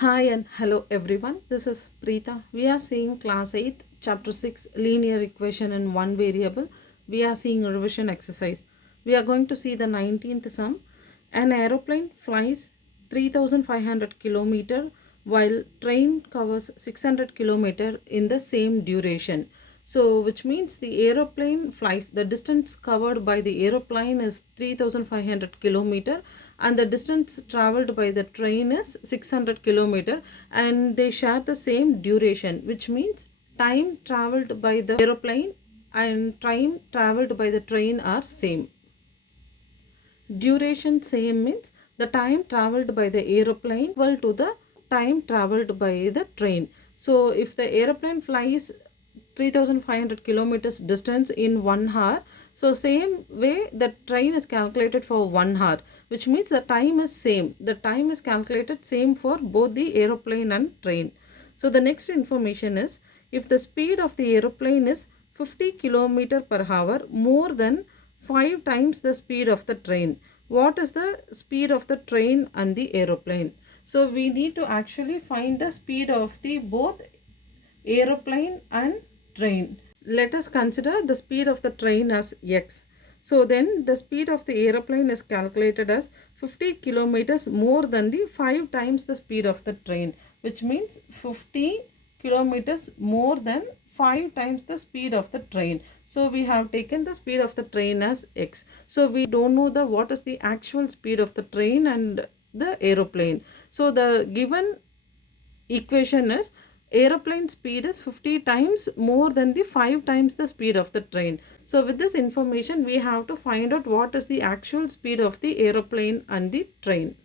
Hi and hello everyone. This is Preeta. We are seeing class 8 chapter 6 linear equation in one variable. We are seeing a revision exercise. We are going to see the 19th sum. An aeroplane flies 3500 kilometer while train covers 600 kilometer in the same duration. So which means the aeroplane flies, the distance covered by the aeroplane is 3500 kilometer and the distance traveled by the train is 600 kilometer, and they share the same duration, which means time traveled by the aeroplane and time traveled by the train are same. Duration same means the time traveled by the aeroplane equal to the time traveled by the train. So if the aeroplane flies 3500 kilometers distance in 1 hour, so same way the train is calculated for 1 hour, which means the time is same. The time is calculated same for both the aeroplane and train. So the next information is, if the speed of the aeroplane is 50 kilometer per hour, more than 5 times the speed of the train, what is the speed of the train and the aeroplane? So we need to actually find the speed of the both aeroplane and train. Let us consider the speed of the train as x. So then the speed of the aeroplane is calculated as 50 kilometers more than the 5 times the speed of the train, which means 50 kilometers more than 5 times the speed of the train. So we have taken the speed of the train as x. So we don't know the what is the actual speed of the train and the aeroplane. So the given equation is aeroplane speed is 50 times more than the 5 times the speed of the train. So with this information we have to find out what is the actual speed of the aeroplane and the train.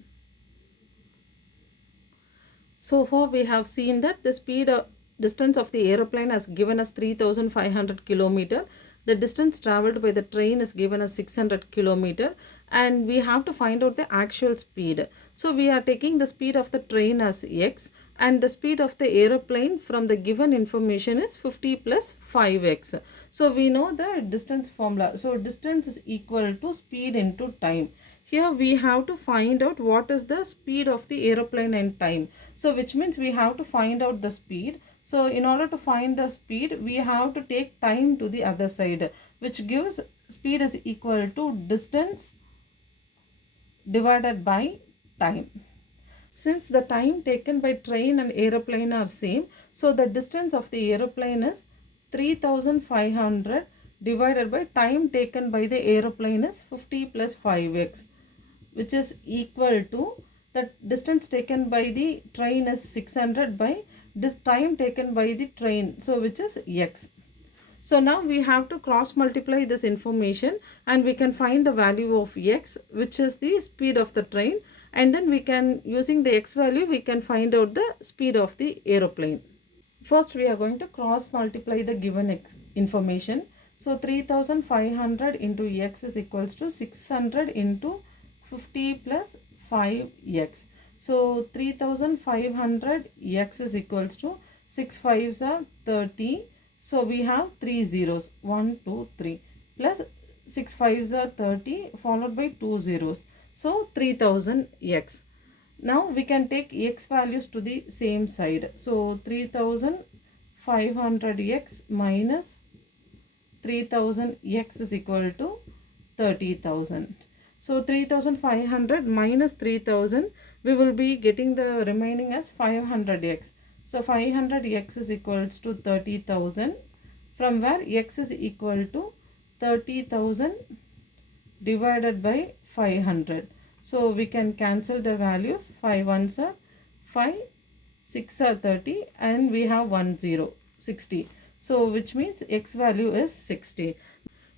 So far we have seen that the distance of the aeroplane has given us 3500 kilometer. The distance traveled by the train is given as 600 kilometer, and we have to find out the actual speed. So we are taking the speed of the train as x, and the speed of the aeroplane from the given information is 50 plus 5x. So we know the distance formula. So distance is equal to speed into time. Here we have to find out what is the speed of the aeroplane and time. So which means we have to find out the speed. So in order to find the speed, we have to take time to the other side, which gives speed is equal to distance divided by time. Since the time taken by train and aeroplane are same, so the distance of the aeroplane is 3500 divided by time taken by the aeroplane is 50 plus 5x, which is equal to the distance taken by the train is 600 by this time taken by the train, so which is x. So now we have to cross multiply this information and we can find the value of x, which is the speed of the train, and then we can, using the x value, we can find out the speed of the aeroplane. First we are going to cross multiply the given information. So 3500 into x is equals to 600 into 50 plus 5x. So 3500 x is equals to 6 5s are 30. So we have 3 zeros, 1 2 3, plus 6 5s are 30 followed by 2 zeros. So 3000x. Now we can take x values to the same side. So 3500x minus 3000x is equal to 30,000. So 3500 minus 3000, we will be getting the remaining as 500x. So 500x is equals to 30,000, from where x is equal to 30,000 divided by 500. So we can cancel the values. 5 ones are 5, 6 are 30, and we have 1 0, 60. So which means x value is 60.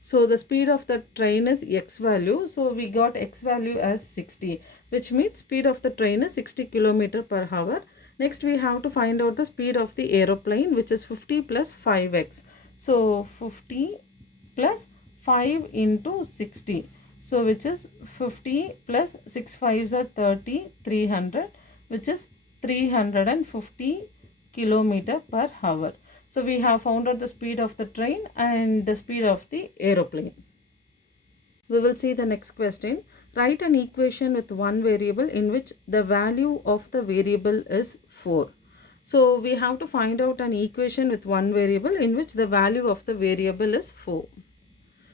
So the speed of the train is x value. So we got x value as 60, which means speed of the train is 60 km per hour. Next we have to find out the speed of the aeroplane, which is 50 plus 5x. So 50 plus 5 into 60. So which is 50 plus 6 5s are 30, 300, which is 350 km per hour. So we have found out the speed of the train and the speed of the aeroplane. We will see the next question. Write an equation with one variable in which the value of the variable is 4. So we have to find out an equation with one variable in which the value of the variable is 4.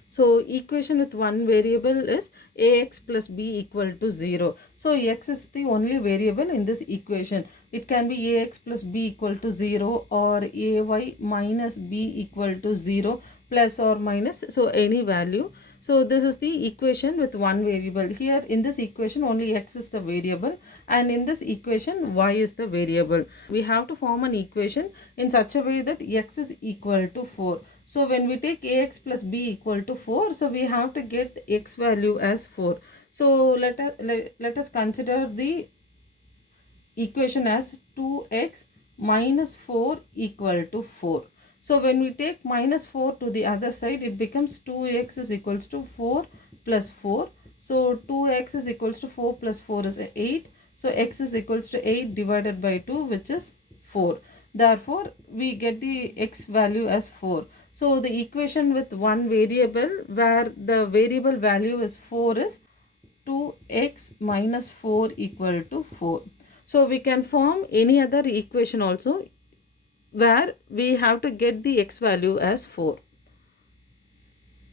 So equation with one variable is ax plus b equal to 0. So x is the only variable in this equation. It can be ax plus b equal to 0 or ay minus b equal to 0 plus or minus, so any value. So this is the equation with one variable. Here in this equation only x is the variable and in this equation y is the variable. We have to form an equation in such a way that x is equal to 4. So when we take ax plus b equal to 4, so we have to get x value as 4. So let us consider the equation as 2x minus 4 equal to 4. So when we take minus 4 to the other side, it becomes 2x is equals to 4 plus 4. So 2x is equals to 4 plus 4 is 8. So x is equals to 8 divided by 2, which is 4. Therefore, we get the x value as 4. So the equation with one variable where the variable value is 4 is 2x minus 4 equal to 4. So we can form any other equation also where we have to get the x value as 4.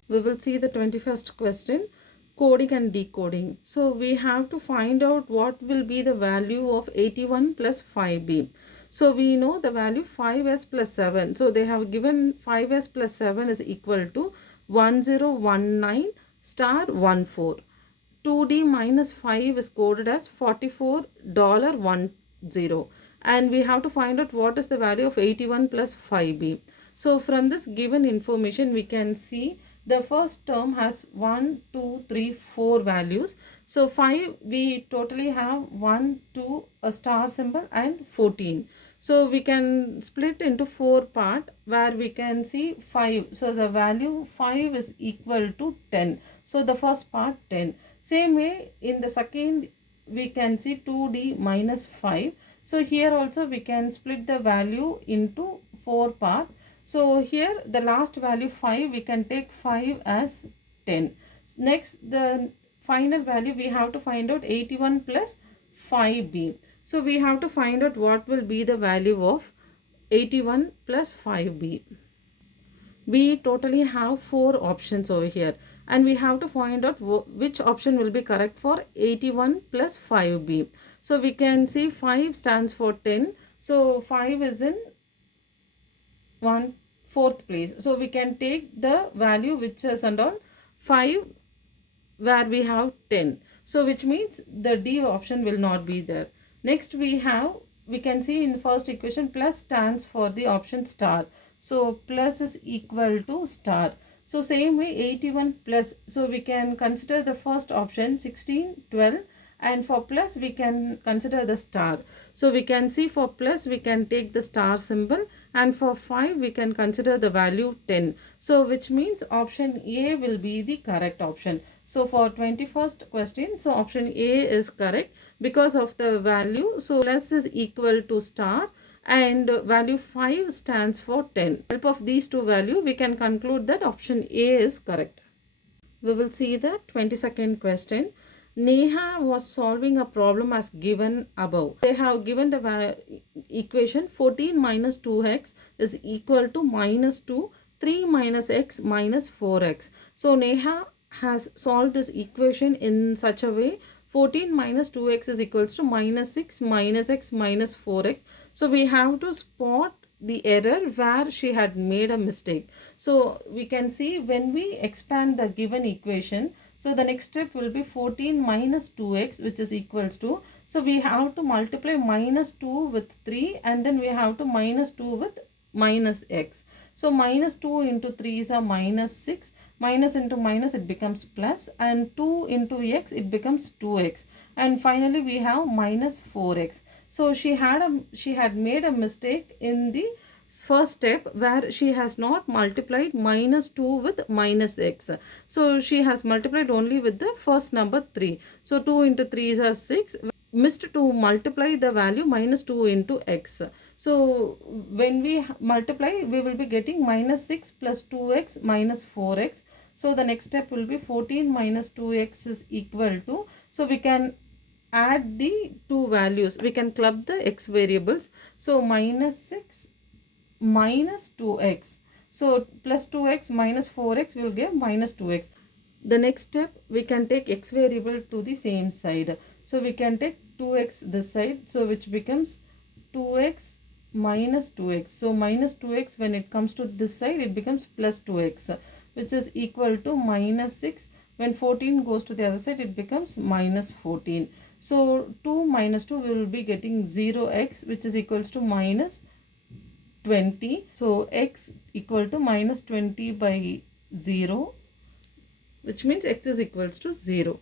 We will see the 21st question, coding and decoding. So we have to find out what will be the value of 81 plus 5b. So we know the value 5s plus 7. So they have given 5s plus 7 is equal to 1019 star 14. 2D minus 5 is coded as $44.10. And we have to find out what is the value of 81 plus 5b. So from this given information, we can see the first term has 1, 2, 3, 4 values. So 5, we totally have 1, 2, a star symbol and 14. So we can split into 4 part where we can see 5. So the value 5 is equal to 10. So the first part 10. Same way in the second we can see 2d minus 5. So here also we can split the value into 4 part. So here the last value 5, we can take 5 as 10. Next the final value we have to find out 81 plus 5b. So we have to find out what will be the value of 81 plus 5b. We totally have 4 options over here and we have to find out which option will be correct for 81 plus 5b. So we can see 5 stands for 10. So 5 is in 1/4 place. So we can take the value which is under 5 where we have 10. So which means the D option will not be there. Next we can see in the first equation plus stands for the option star. So plus is equal to star. So same way 81 plus. So we can consider the first option 16, 12 and for plus we can consider the star. So we can see for plus we can take the star symbol and for 5 we can consider the value 10. So which means option A will be the correct option. So for 21st question, so option A is correct because of the value. So plus is equal to star and value 5 stands for 10. With the help of these two values, we can conclude that option A is correct. We will see the 22nd question. Neha was solving a problem as given above. They have given the equation 14 minus 2x is equal to minus 2, 3 minus x minus 4x. So Neha has solved this equation in such a way 14 minus 2x is equals to minus 6 minus x minus 4x. So we have to spot the error where she had made a mistake. So we can see when we expand the given equation, so the next step will be 14 minus 2x which is equals to, so we have to multiply minus 2 with 3 and then we have to minus 2 with minus x. So minus 2 into 3 is a minus 6, minus into minus it becomes plus and 2 into x it becomes 2x and finally we have minus 4x. So she had made a mistake in the first step where she has not multiplied minus 2 with minus x. So she has multiplied only with the first number 3. So 2 into 3 is a 6. Missed to multiply the value minus 2 into x. So when we multiply, we will be getting minus 6 plus 2x minus 4x. So the next step will be 14 minus 2x is equal to, so we can add the two values, we can club the x variables. So minus 6 minus 2x, so plus 2x minus 4x will give minus 2x. The next step, we can take x variable to the same side, so we can take 2x this side, so which becomes 2x minus 2x. So minus 2x, when it comes to this side, it becomes plus 2x, which is equal to minus 6. When 14 goes to the other side, it becomes minus 14. So 2 minus 2, we will be getting 0x, which is equals to minus 20. So x equal to minus 20 by 0, which means x is equals to 0.